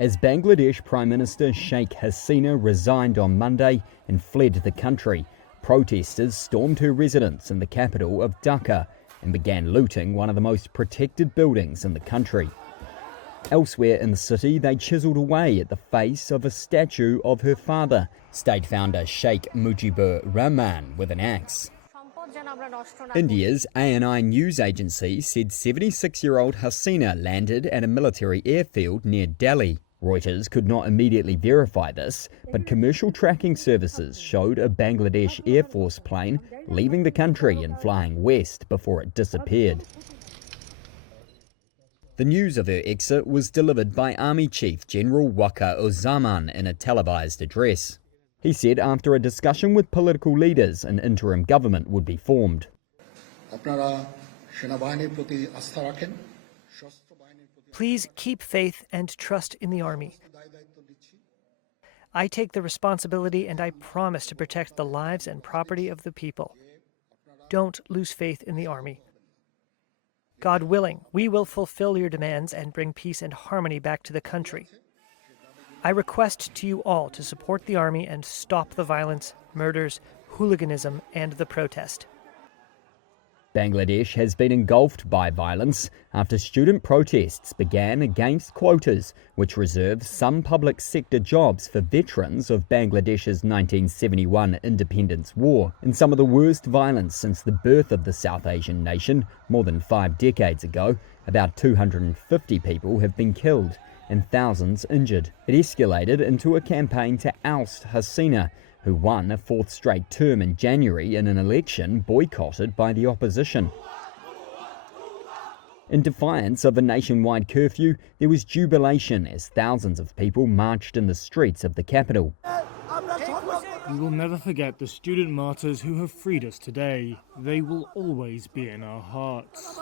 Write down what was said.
As Bangladesh Prime Minister Sheikh Hasina resigned on Monday and fled the country, protesters stormed her residence in the capital of Dhaka and began looting one of the most protected buildings in the country. Elsewhere in the city, they chiselled away at the face of a statue of her father, state founder Sheikh Mujibur-Rahman, with an axe. India's ANI news agency said 76-year-old Hasina landed at a military airfield near Delhi. Reuters could not immediately verify this, but commercial tracking services showed a Bangladesh Air Force plane leaving the country and flying west before it disappeared. The news of her exit was delivered by Army Chief General Waker-Uz-Zaman in a televised address. He said after a discussion with political leaders, an interim government would be formed. Please keep faith and trust in the Army. I take the responsibility and I promise to protect the lives and property of the people. Don't lose faith in the Army. God willing, we will fulfill your demands and bring peace and harmony back to the country. I request to you all to support the Army and stop the violence, murders, hooliganism, and the protest. Bangladesh has been engulfed by violence after student protests began against quotas, which reserve some public sector jobs for veterans of Bangladesh's 1971 independence war. In some of the worst violence since the birth of the South Asian nation more than 5 decades ago, about 250 people have been killed and thousands injured. It escalated into a campaign to oust Hasina, who won a 4th straight term in January in an election boycotted by the opposition. In defiance of a nationwide curfew, there was jubilation as thousands of people marched in the streets of the capital. We will never forget the student martyrs who have freed us today. They will always be in our hearts.